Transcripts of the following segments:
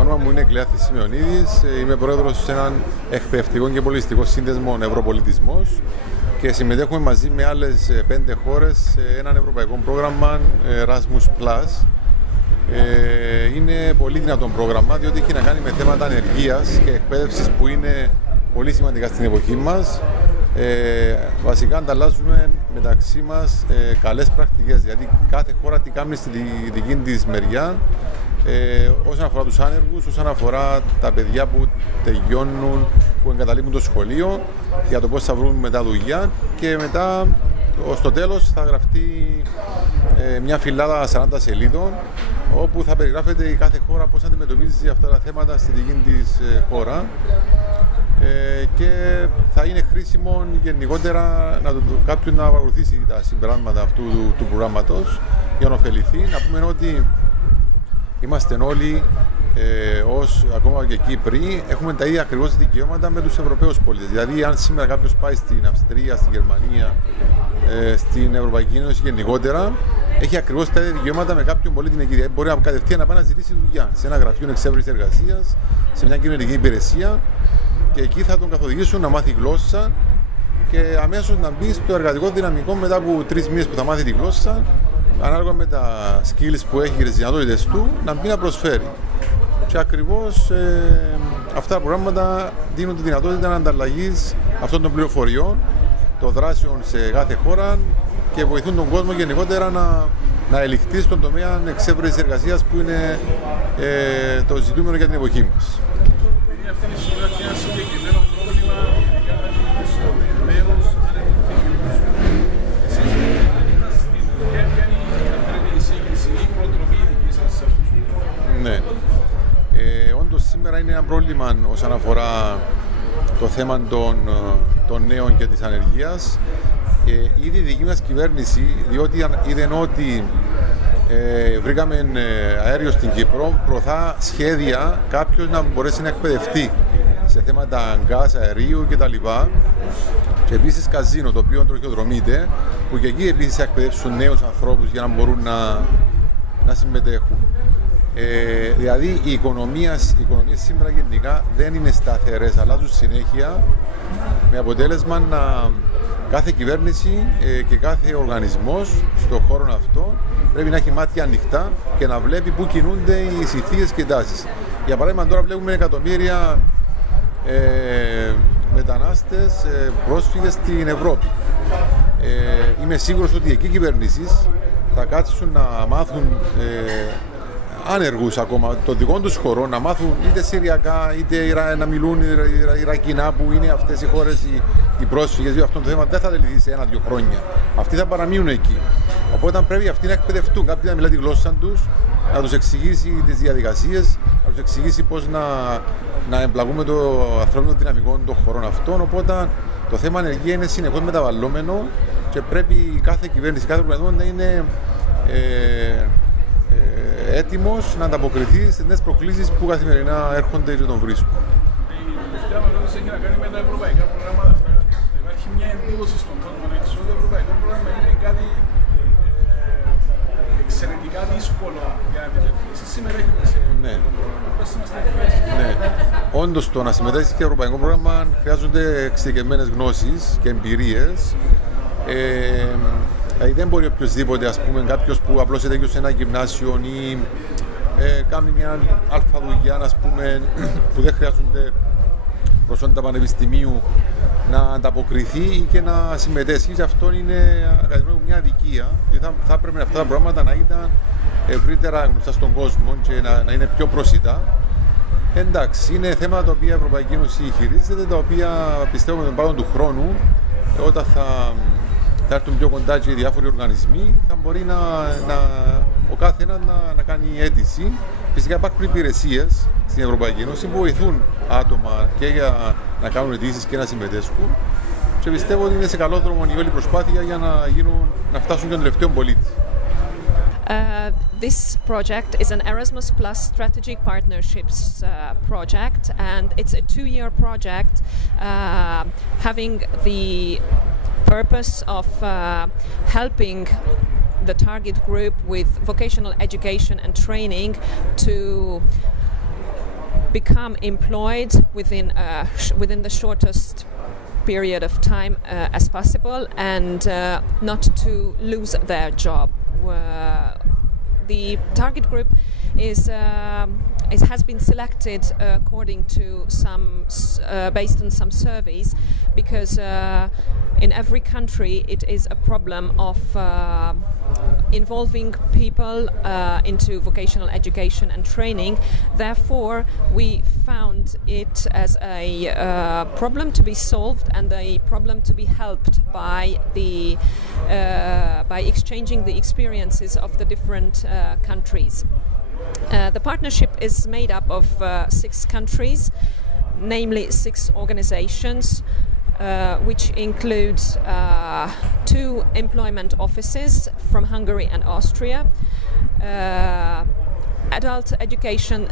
Το όνομα μου είναι Latsia. Είμαι πρόεδρος σε έναν εκπαιδευτικό και πολιτιστικό σύνδεσμο Ευρωπολιτισμός και συμμετέχουμε μαζί με άλλες 5 χώρες σε έναν ευρωπαϊκό πρόγραμμα ERASMUS+. Είναι πολύ δυνατό πρόγραμμα διότι έχει να κάνει με θέματα ανεργίας και εκπαίδευσης που είναι πολύ σημαντικά στην εποχή μας. Βασικά ανταλλάσσουμε μεταξύ μας καλές πρακτικές, γιατί κάθε χώρα τι κάνει στη δική της μεριά όσον αφορά τους άνεργους, όσον αφορά τα παιδιά που τελειώνουν, που εγκαταλείπουν το σχολείο, για το πώς θα βρουν μετά δουλειά και μετά στο τέλος θα γραφτεί μια φυλάδα 40 σελίδων όπου θα περιγράφεται η κάθε χώρα πώς αντιμετωπίζει αυτά τα θέματα στη δική της χώρα και θα είναι χρήσιμο γενικότερα κάποιον να παρακολουθήσει τα συμπεράσματα αυτού του προγράμματος για να ωφεληθεί. Να πούμε ότι είμαστε όλοι ακόμα και Κύπροι, έχουμε τα ίδια ακριβώς δικαιώματα με τους Ευρωπαίους πολίτες. Δηλαδή, αν σήμερα κάποιος πάει στην Αυστρία, στην Γερμανία, στην Ευρωπαϊκή Ένωση γενικότερα, έχει ακριβώς τα ίδια δικαιώματα με κάποιον πολίτη εκεί. Δηλαδή, μπορεί κατευθείαν να πάει να ζητήσει δουλειά σε ένα γραφείο εξέβρεσης εργασίας, σε μια κοινωνική υπηρεσία και εκεί θα τον καθοδηγήσουν να μάθει γλώσσα και αμέσως να μπει στο εργατικό δυναμικό μετά από 3 μήνες που θα μάθει τη γλώσσα, ανάλογα με τα skills που έχει και τις δυνατότητες του, να μπει να προσφέρει. Και ακριβώς αυτά τα προγράμματα δίνουν τη δυνατότητα ανταλλαγής αυτών των πληροφοριών, των δράσεων σε κάθε χώρα και βοηθούν τον κόσμο γενικότερα να ελιχθεί στον τομέα εξέβρεσης εργασίας που είναι το ζητούμενο για την εποχή μας. Ναι. Όντως σήμερα είναι ένα πρόβλημα όσον αφορά το θέμα των νέων και της ανεργίας. Ήδη η δική μας κυβέρνηση, διότι είδε ότι βρήκαμε αέριο στην Κύπρο, προωθά σχέδια κάποιος να μπορέσει να εκπαιδευτεί σε θέματα γκάζ, αερίου κτλ. Και επίσης καζίνο, το οποίο τροχιοδρομείται, που και εκεί επίσης θα εκπαιδεύσουν νέους ανθρώπους για να μπορούν να συμμετέχουν. Δηλαδή οι οικονομίες σήμερα γενικά δεν είναι σταθερές, αλλάζουν συνέχεια, με αποτέλεσμα κάθε κυβέρνηση και κάθε οργανισμός στον χώρο αυτό πρέπει να έχει μάτια ανοιχτά και να βλέπει πού κινούνται οι συνθήκες και τάσεις. Για παράδειγμα, τώρα βλέπουμε εκατομμύρια μετανάστες, πρόσφυγες στην Ευρώπη. Είμαι σίγουρος ότι εκεί οι κυβερνήσεις θα κάτσουν να μάθουν άνεργους ακόμα των δικών τους χωρών, να μάθουν είτε Συριακά είτε να μιλούν Ιρακινά, που είναι αυτές οι χώρες οι πρόσφυγες. Για αυτό το θέμα δεν θα λυθεί σε 1-2 χρόνια. Αυτοί θα παραμείνουν εκεί. Οπότε πρέπει αυτοί να εκπαιδευτούν, κάποιοι να μιλάνε τη γλώσσα τους, να τους εξηγήσει τις διαδικασίες, να τους εξηγήσει πώς να εμπλακούμε το ανθρώπινο δυναμικό των χωρών αυτών. Οπότε το θέμα ανεργία είναι συνεχώς μεταβαλλόμενο και πρέπει κάθε κυβέρνηση, κάθε οργανισμό να είναι έτοιμος να ανταποκριθεί στις νέες προκλήσεις που καθημερινά έρχονται και τον βρίσκουν. Η τελευταία ερώτηση έχει να κάνει με τα ευρωπαϊκά προγράμματα αυτά. Υπάρχει μια εντύπωση στον κόσμο έξω. Το ευρωπαϊκό πρόγραμμα είναι κάτι εξαιρετικά δύσκολο για να επιτευχθεί. Συμμετέχετε σε ναι. Όντως, το να συμμετέχει σε ευρωπαϊκό πρόγραμμα χρειάζονται εξειδικευμένες γνώσεις και εμπειρίες. Δηλαδή δεν μπορεί οποιοδήποτε, ας πούμε, κάποιος που απλώς έτεγε σε ένα γυμνάσιο ή κάνει μια αλφα δουλειά, ας πούμε, που δεν χρειάζονται προσόντα πανεπιστημίου, να ανταποκριθεί και να συμμετέσχει. Και αυτό είναι μια αδικία. Θα έπρεπε αυτά τα προγράμματα να ήταν ευρύτερα γνωστά στον κόσμο και να είναι πιο προσιτά. Εντάξει, είναι θέματα τα οποία η Ευρωπαϊκή Ένωση χειρίζεται, τα οποία πιστεύω με τον πάγον του χρόνου, όταν θα έρθουν πιο κοντά και οι διάφοροι οργανισμοί, θα μπορεί ο κάθε ένας να κάνει αίτηση. Φυσικά υπάρχουν υπηρεσίες στην Ευρωπαϊκή Ένωση που βοηθούν άτομα και για να κάνουν αιτήσεις και να συμμετέσχουν. Και πιστεύω ότι είναι σε καλό δρόμο η όλη προσπάθεια για να φτάσουν και τον τελευταίο πολίτη. This project is an ERASMUS Plus Strategic Partnerships project, and it's a 2-year project having the purpose of helping the target group with vocational education and training to become employed within the shortest period of time as possible, and not to lose their job. The target group it has been selected according to based on some surveys, because in every country it is a problem of involving people into vocational education and training. Therefore, we found it as a problem to be solved and a problem to be helped by by exchanging the experiences of the different countries. The partnership is made up of 6 countries, namely 6 organizations, which includes 2 employment offices from Hungary and Austria, an adult education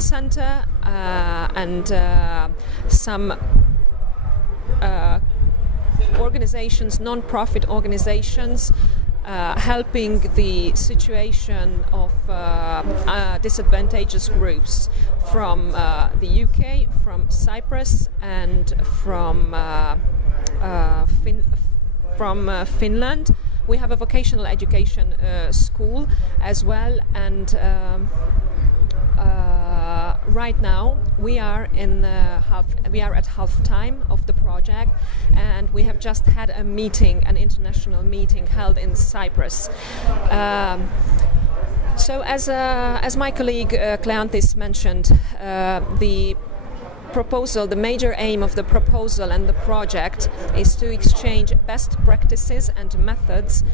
center, and some organizations, non-profit organizations, helping the situation of disadvantaged groups from the UK, from Cyprus, and from Finland. We have a vocational education school as well, and right now we are at half time of the project, and we have just had a meeting, an international meeting held in Cyprus. So as my colleague Kleanthis mentioned, the major aim of the proposal and the project is to exchange best practices and methods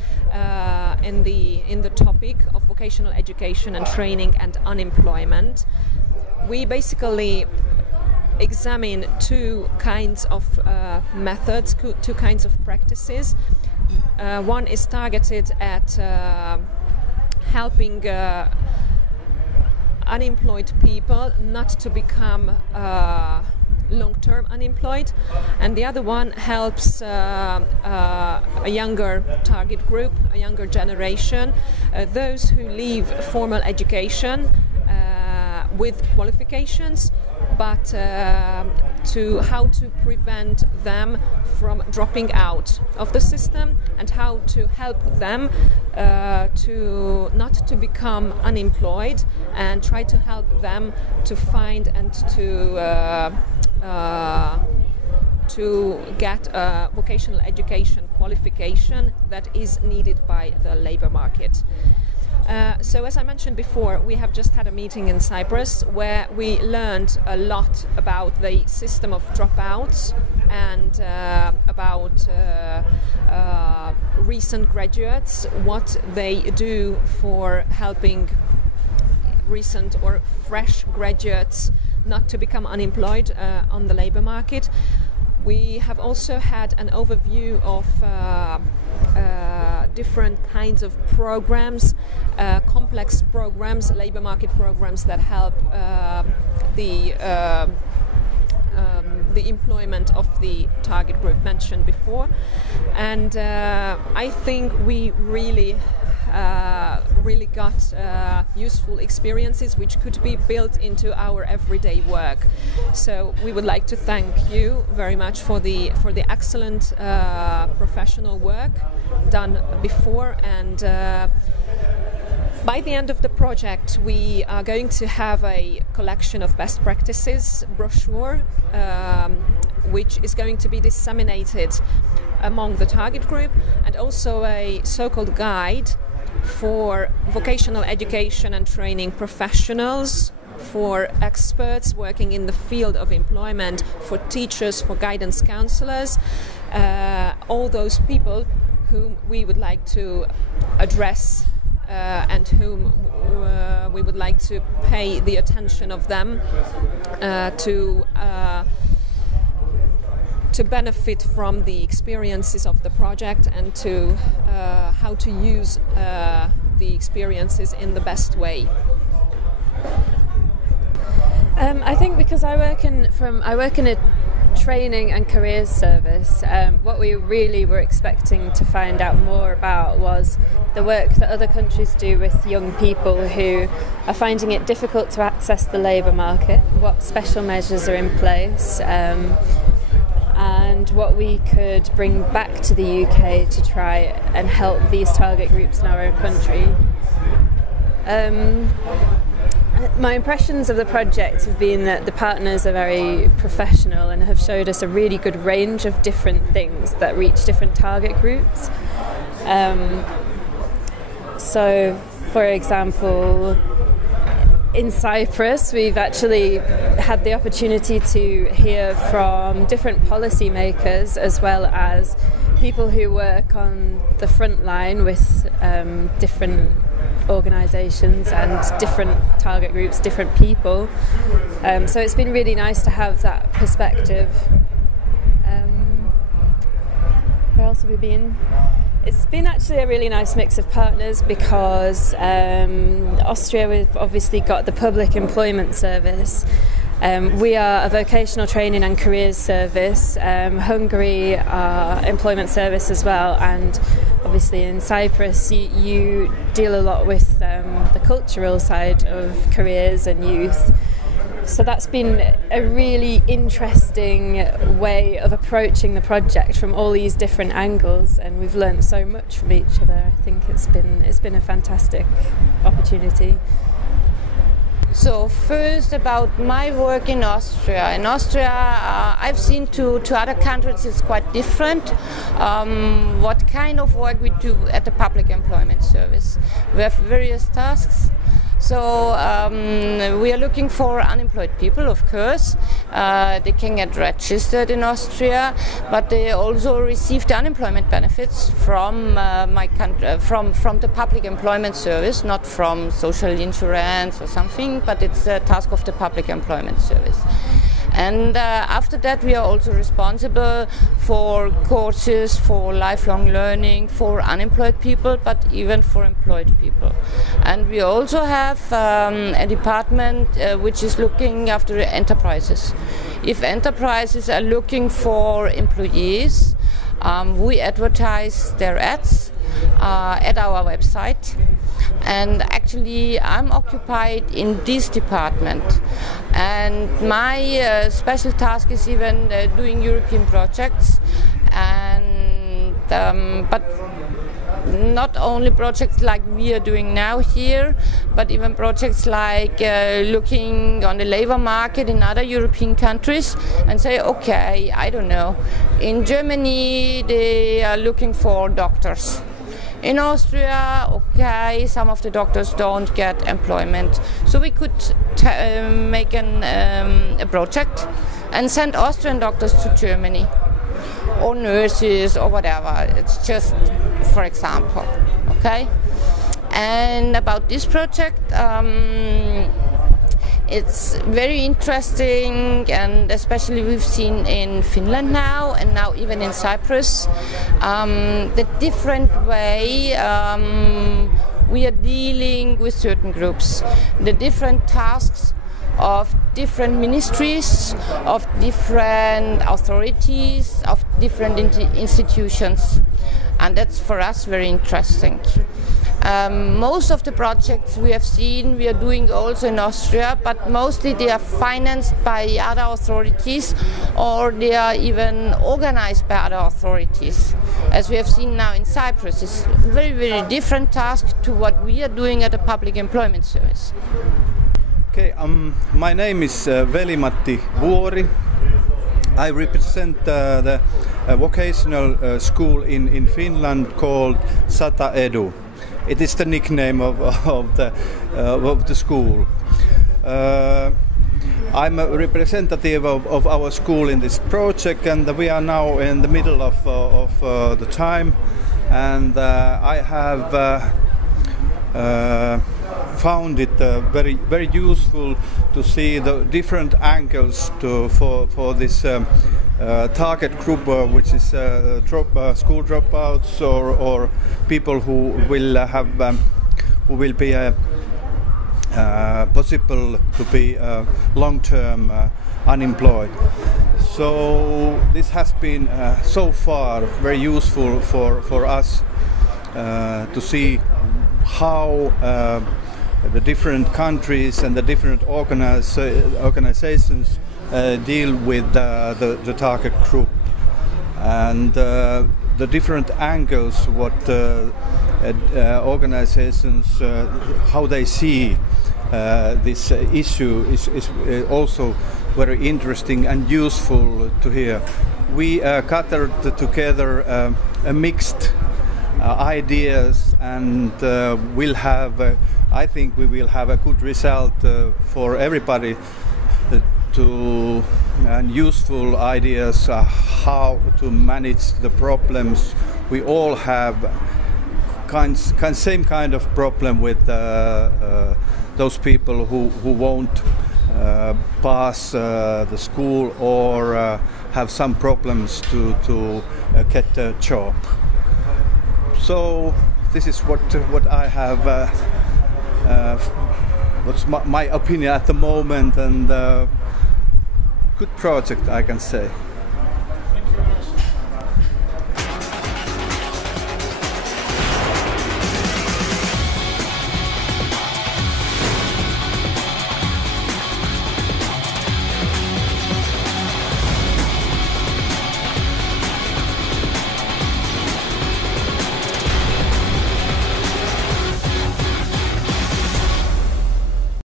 in the topic of vocational education and training and unemployment. We basically examine 2 kinds of methods, 2 kinds of practices. One is targeted at helping unemployed people not to become long-term unemployed, and the other one helps a younger target group, a younger generation, those who leave formal education with qualifications, but how to prevent them from dropping out of the system, and how to help them not to become unemployed, and try to help them to find and to get a vocational education qualification that is needed by the labor market. So as I mentioned before, we have just had a meeting in Cyprus where we learned a lot about the system of dropouts and about recent graduates, what they do for helping recent or fresh graduates not to become unemployed on the labor market. We have also had an overview of different kinds of programs, complex programs, labor market programs that help the employment of the target group mentioned before. And I think we really got useful experiences which could be built into our everyday work. So we would like to thank you very much for the excellent professional work done before, and by the end of the project we are going to have a collection of best practices brochure which is going to be disseminated among the target group, and also a so-called guide for vocational education and training professionals, for experts working in the field of employment, for teachers, for guidance counselors, all those people whom we would like to address and whom we would like to pay the attention of them to benefit from the experiences of the project, and to how to use the experiences in the best way. I think because I work in a training and careers service, what we really were expecting to find out more about was the work that other countries do with young people who are finding it difficult to access the labour market, what special measures are in place, and what we could bring back to the UK to try and help these target groups in our own country. My impressions of the project have been that the partners are very professional and have showed us a really good range of different things that reach different target groups. So, for example, in Cyprus, we've actually had the opportunity to hear from different policymakers as well as people who work on the front line with different organisations and different target groups, different people. So it's been really nice to have that perspective. Where else have we been? It's been actually a really nice mix of partners because Austria, we've obviously got the public employment service. We are a vocational training and careers service. Hungary, our employment service as well, and obviously in Cyprus you deal a lot with the cultural side of careers and youth. So that's been a really interesting way of approaching the project from all these different angles, and we've learned so much from each other. I think it's been a fantastic opportunity. So first about my work in Austria. In Austria, I've seen to other countries it's quite different. What kind of work we do at the public employment service. We have various tasks. So we are looking for unemployed people, of course. They can get registered in Austria, but they also receive the unemployment benefits from my country, from the public employment service, not from social insurance or something, but it's a task of the public employment service. And after that we are also responsible for courses for lifelong learning for unemployed people, but even for employed people. And we also have a department which is looking after enterprises. If enterprises are looking for employees, we advertise their ads at our website. And actually I'm occupied in this department, and my special task is even doing European projects, and but not only projects like we are doing now here, but even projects like looking on the labor market in other European countries and say, okay, I don't know, in Germany they are looking for doctors. In Austria, okay, some of the doctors don't get employment, so we could make a project and send Austrian doctors to Germany, or nurses or whatever. It's just for example, okay? And about this project, it's very interesting, and especially we've seen in Finland now, and now even in Cyprus, the different way we are dealing with certain groups, the different tasks of different ministries, of different authorities, of different institutions, and that's for us very interesting. Most of the projects we have seen we are doing also in Austria, but mostly they are financed by other authorities, or they are even organized by other authorities. As we have seen now in Cyprus, it's a very, very different task to what we are doing at the Public Employment Service. Okay, my name is Veli-Matti Vuori. I represent the vocational school in Finland called Sata Edu. It is the nickname of the school. I'm a representative of our school in this project, and we are now in the middle of the time, and I have found it very useful to see the different angles for this target group, which is school dropouts or people who will be possible to be long-term unemployed. So this has been so far very useful for us to see how the different countries and the different organizations deal with the target group, and the different angles what organizations how they see this issue is also very interesting and useful to hear. We gathered together a mixed ideas, and we'll have I think we will have a good result for everybody and useful ideas how to manage the problems. We all have same kind of problem with those people who won't pass the school or have some problems to get a job. So this is what I have. What's my opinion at the moment, and good project, I can say.